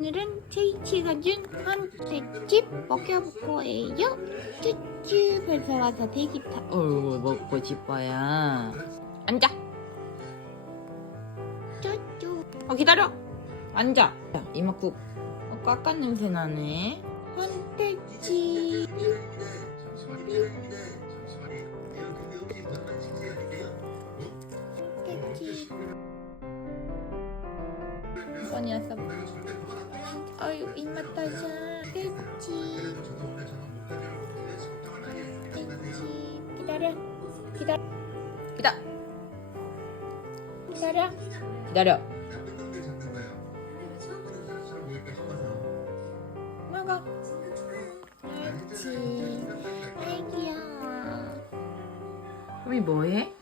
오늘은 체이치가 준 한대집 먹여볼 거예요. 쭈쭈 벌써 와서 대기 타. 어이구 먹고 싶어요. 앉아. 쭈쭈. 어 기다려. 앉아. 야, 이마국. 어, 깎아 냄새 나네. 한대집. 한대집. 번이 왔어. 아유 입맛 따자. 됐지. 됐지. 기다려. 기다려. 기다. 기다려. 기다려. 먹어. 그렇지. 아이 귀여워. 소미 뭐해?